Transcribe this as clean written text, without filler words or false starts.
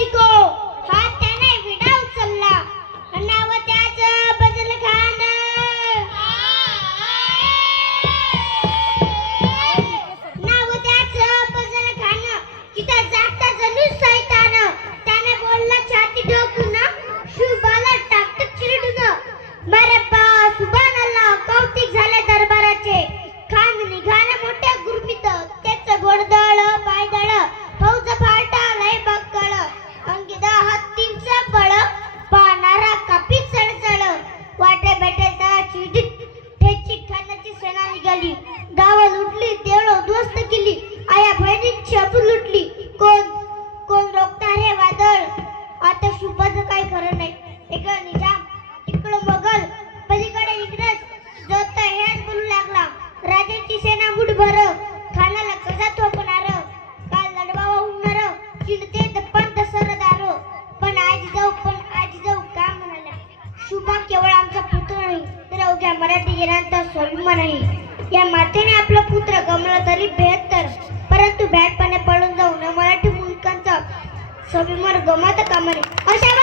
जिको हा त्याने विडा उचलला नाव त्याचं बदल खान नाव त्याचं बदल खान तिथं जागता जणू सैतान त्याने बोलला छाती ठोकून शुभाला टाकत चिरडून मरब्बा सुभान अल्लाह कौतिक झाले दरबाराचे खान निघाला मोठ्या गुरमीत त्याचं घोडदळ पायदळ फौज फाटा लय बक्कळ अंगिद हत्तींचं बळ पाहणारा कापी चळचळ वाटे भेटेचा चिडीत त्याची खानाची सेना निघाली गाव लुटली देवळ उद्ध्वस्त केली आया बहिणींची अबू लुटली कोण कोण रोखणार हे वादळ आता शुभाचं काही खरं नाही इकडं निजाम इकडं मोगल पलीकडे इंग्रज जोत हेच बोलू लागला राजाची सेना मुठभर खानाला कसा थोपणार काल लढवावा होणार चिडते दप्पन सरदार पण आज जाऊ का म्हणाला शुभा केवळ आमचा पुत्र नाही तर अवघ्या मराठी जनांचा स्वाभिमान आहे या मातेने आपला पुत्र गमला तरी बेहत्तर परंतु बॅटपणे पळून जाऊन मराठी मुलकांचा स्वाभिमान गमावता कामा नये अशा